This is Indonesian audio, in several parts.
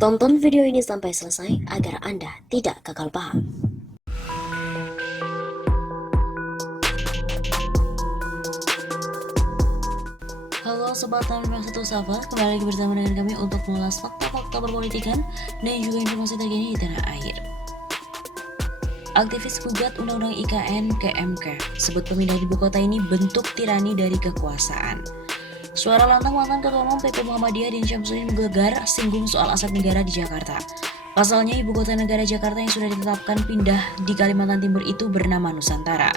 Tonton video ini sampai selesai agar Anda tidak gagal paham. Halo Sobat Tamim Satu Safa, kembali lagi bersama dengan kami untuk mengulas fakta-fakta perpolitikan dan juga informasi terkini di tanah air. Aktivis gugat Undang-Undang IKN ke MK, sebut pemindahan ibu kota ini bentuk tirani dari kekuasaan. Suara lantang mantan Ketua Umum PP Muhammadiyah Din Syamsuddin menggegar singgung soal aset negara di Jakarta. Pasalnya ibu kota negara Jakarta yang sudah ditetapkan pindah di Kalimantan Timur itu bernama Nusantara.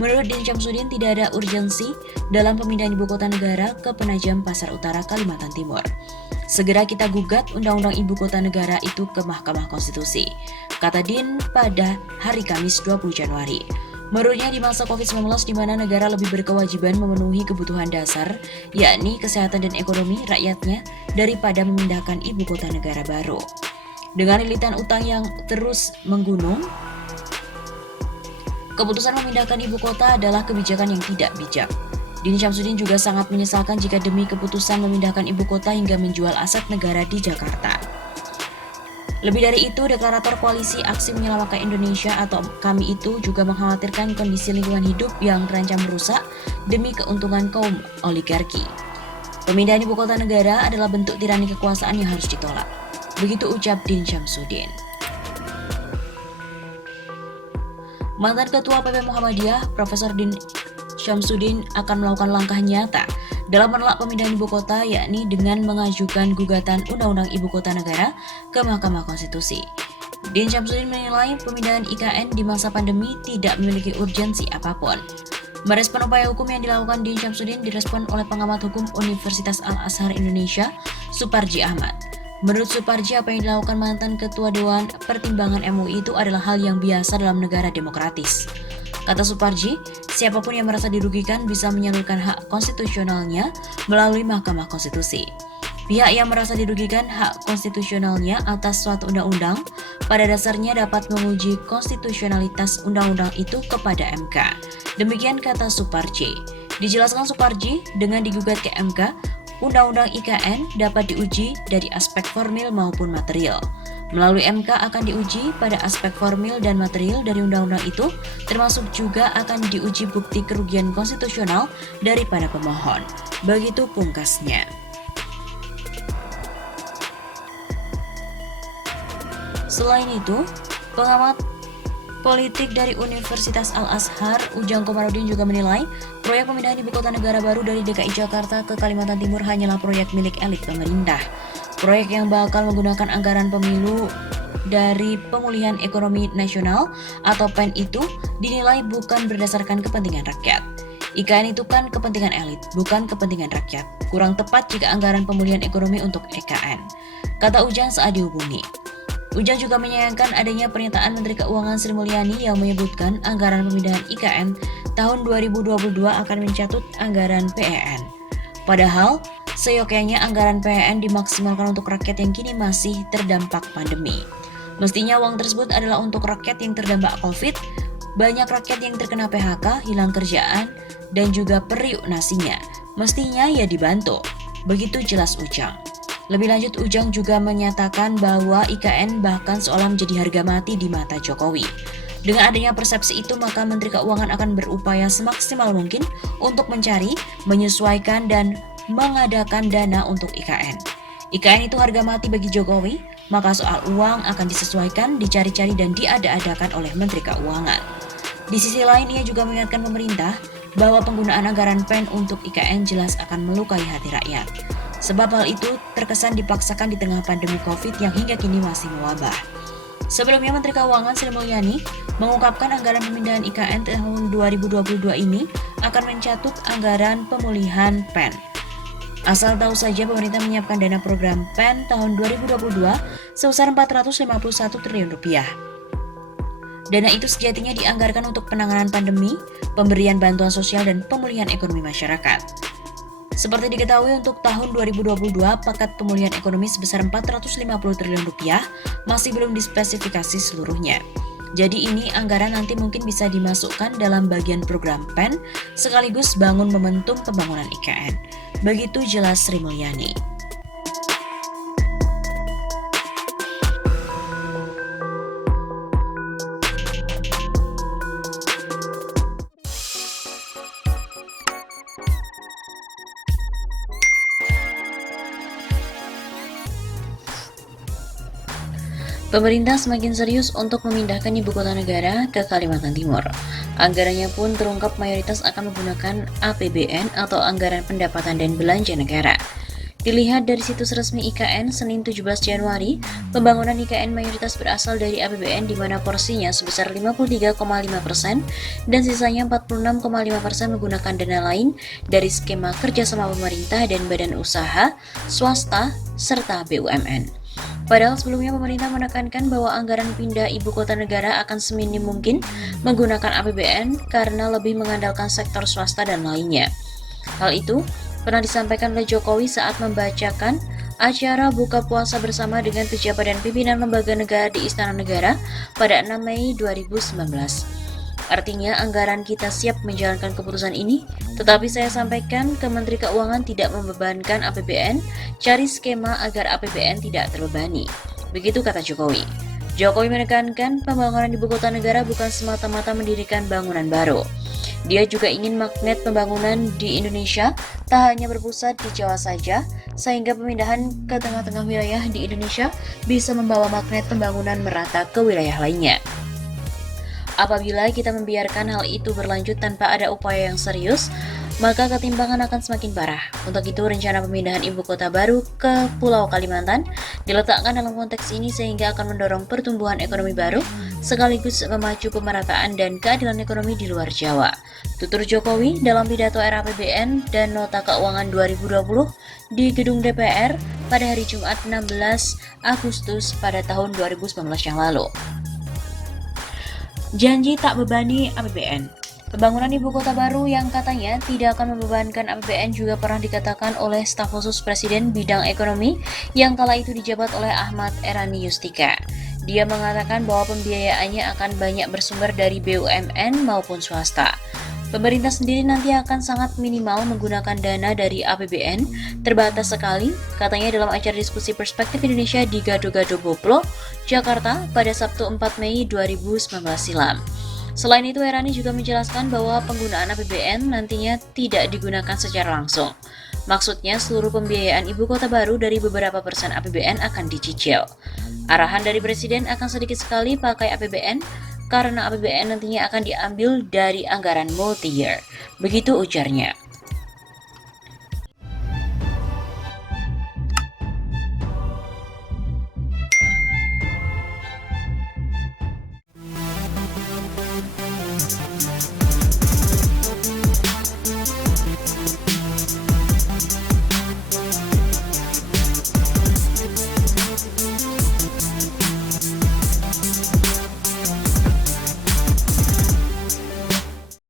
Menurut Din Syamsuddin tidak ada urgensi dalam pemindahan ibu kota negara ke Penajam Pasar Utara, Kalimantan Timur. Segera kita gugat Undang-Undang Ibu Kota Negara itu ke Mahkamah Konstitusi, kata Din pada hari Kamis 20 Januari. Menurutnya di masa COVID-19 di mana negara lebih berkewajiban memenuhi kebutuhan dasar, yakni kesehatan dan ekonomi rakyatnya daripada memindahkan ibu kota negara baru. Dengan lilitan utang yang terus menggunung, keputusan memindahkan ibu kota adalah kebijakan yang tidak bijak. Din Syamsuddin juga sangat menyesalkan jika demi keputusan memindahkan ibu kota hingga menjual aset negara di Jakarta. Lebih dari itu, deklarator Koalisi Aksi Menyelamatkan Indonesia atau KAMI itu juga mengkhawatirkan kondisi lingkungan hidup yang terancam rusak demi keuntungan kaum oligarki. Pemindahan ibu kota negara adalah bentuk tirani kekuasaan yang harus ditolak. Begitu ucap Din Syamsuddin. Mantan Ketua PP Muhammadiyah, Profesor Din Syamsuddin akan melakukan langkah nyata dalam menolak pemindahan ibu kota, yakni dengan mengajukan gugatan Undang-Undang Ibu Kota Negara ke Mahkamah Konstitusi. Din Syamsuddin menilai pemindahan IKN di masa pandemi tidak memiliki urgensi apapun. Merespon upaya hukum yang dilakukan Din Syamsuddin direspon oleh pengamat hukum Universitas Al-Azhar Indonesia, Suparji Ahmad. Menurut Suparji, apa yang dilakukan mantan Ketua Dewan Pertimbangan MUI itu adalah hal yang biasa dalam negara demokratis. Kata Suparji, siapapun yang merasa dirugikan bisa menyalurkan hak konstitusionalnya melalui Mahkamah Konstitusi. Pihak yang merasa dirugikan hak konstitusionalnya atas suatu undang-undang pada dasarnya dapat menguji konstitusionalitas undang-undang itu kepada MK. Demikian kata Suparji. Dijelaskan Suparji, dengan digugat ke MK, Undang-Undang IKN dapat diuji dari aspek formil maupun material. Melalui MK akan diuji pada aspek formil dan material dari undang-undang itu, termasuk juga akan diuji bukti kerugian konstitusional daripada pemohon. Begitu pungkasnya. Selain itu, pengamat politik dari Universitas Al-Azhar, Ujang Komarudin juga menilai proyek pemindahan ibu kota negara baru dari DKI Jakarta ke Kalimantan Timur hanyalah proyek milik elit pemerintah. Proyek yang bakal menggunakan anggaran pemilu dari Pemulihan Ekonomi Nasional atau PEN itu dinilai bukan berdasarkan kepentingan rakyat. IKN itu kan kepentingan elit, bukan kepentingan rakyat. Kurang tepat jika anggaran pemulihan ekonomi untuk EKN, kata Ujang saat dihubungi. Ujang juga menyayangkan adanya pernyataan Menteri Keuangan Sri Mulyani yang menyebutkan anggaran pemindahan IKN tahun 2022 akan mencatut anggaran PEN. Padahal, seyogyanya anggaran PEN dimaksimalkan untuk rakyat yang kini masih terdampak pandemi. Mestinya uang tersebut adalah untuk rakyat yang terdampak COVID, banyak rakyat yang terkena PHK, hilang kerjaan, dan juga periuk nasinya. Mestinya ya dibantu. Begitu jelas Ujang. Lebih lanjut, Ujang juga menyatakan bahwa IKN bahkan seolah menjadi harga mati di mata Jokowi. Dengan adanya persepsi itu, maka Menteri Keuangan akan berupaya semaksimal mungkin untuk mencari, menyesuaikan, dan mengadakan dana untuk IKN. IKN itu harga mati bagi Jokowi, maka soal uang akan disesuaikan, dicari-cari, dan diada-adakan oleh Menteri Keuangan. Di sisi lain, ia juga mengingatkan pemerintah bahwa penggunaan anggaran PEN untuk IKN jelas akan melukai hati rakyat. Sebab hal itu terkesan dipaksakan di tengah pandemi COVID yang hingga kini masih mewabah. Sebelumnya, Menteri Keuangan Sri Mulyani mengungkapkan anggaran pemindahan IKN tahun 2022 ini akan mencatut anggaran pemulihan PEN. Asal tahu saja, pemerintah menyiapkan dana program PEN tahun 2022 sebesar 451 triliun rupiah. Dana itu sejatinya dianggarkan untuk penanganan pandemi, pemberian bantuan sosial, dan pemulihan ekonomi masyarakat. Seperti diketahui, untuk tahun 2022, paket pemulihan ekonomi sebesar 450 triliun rupiah masih belum dispesifikasi seluruhnya. Jadi ini anggaran nanti mungkin bisa dimasukkan dalam bagian program PEN sekaligus bangun momentum pembangunan IKN. Begitu jelas Sri Mulyani. Pemerintah semakin serius untuk memindahkan ibu kota negara ke Kalimantan Timur. Anggarannya pun terungkap mayoritas akan menggunakan APBN atau Anggaran Pendapatan dan Belanja Negara. Dilihat dari situs resmi IKN Senin 17 Januari, pembangunan IKN mayoritas berasal dari APBN di mana porsinya sebesar 53,5% dan sisanya 46,5% menggunakan dana lain dari skema kerjasama pemerintah dan badan usaha, swasta, serta BUMN. Padahal sebelumnya pemerintah menekankan bahwa anggaran pindah ibu kota negara akan seminim mungkin menggunakan APBN karena lebih mengandalkan sektor swasta dan lainnya. Hal itu pernah disampaikan oleh Jokowi saat membacakan acara buka puasa bersama dengan pejabat dan pimpinan lembaga negara di Istana Negara pada 6 Mei 2019. Artinya anggaran kita siap menjalankan keputusan ini, tetapi saya sampaikan ke Menteri Keuangan tidak membebankan APBN, cari skema agar APBN tidak terbebani. Begitu kata Jokowi. Jokowi menekankan pembangunan ibu kota negara bukan semata-mata mendirikan bangunan baru. Dia juga ingin magnet pembangunan di Indonesia tak hanya berpusat di Jawa saja, sehingga pemindahan ke tengah-tengah wilayah di Indonesia bisa membawa magnet pembangunan merata ke wilayah lainnya. Apabila kita membiarkan hal itu berlanjut tanpa ada upaya yang serius, maka ketimpangan akan semakin parah. Untuk itu, rencana pemindahan ibu kota baru ke Pulau Kalimantan diletakkan dalam konteks ini sehingga akan mendorong pertumbuhan ekonomi baru, sekaligus memacu pemerataan dan keadilan ekonomi di luar Jawa. Tutur Jokowi dalam pidato RAPBN dan Nota Keuangan 2020 di Gedung DPR pada hari Jumat 16 Agustus pada tahun 2019 yang lalu. Janji tak bebani APBN. Pembangunan ibu kota baru yang katanya tidak akan membebankan APBN juga pernah dikatakan oleh staf khusus Presiden bidang ekonomi yang kala itu dijabat oleh Ahmad Erani Yustika. Dia mengatakan bahwa pembiayaannya akan banyak bersumber dari BUMN maupun swasta. Pemerintah sendiri nanti akan sangat minimal menggunakan dana dari APBN, terbatas sekali, katanya dalam acara diskusi Perspektif Indonesia di Gado-Gado Boplo, Jakarta pada Sabtu 4 Mei 2019 silam. Selain itu, Erani juga menjelaskan bahwa penggunaan APBN nantinya tidak digunakan secara langsung. Maksudnya, seluruh pembiayaan ibu kota baru dari beberapa persen APBN akan dicicil. Arahan dari Presiden akan sedikit sekali pakai APBN, karena APBN nantinya akan diambil dari anggaran multi-year. Begitu ujarnya.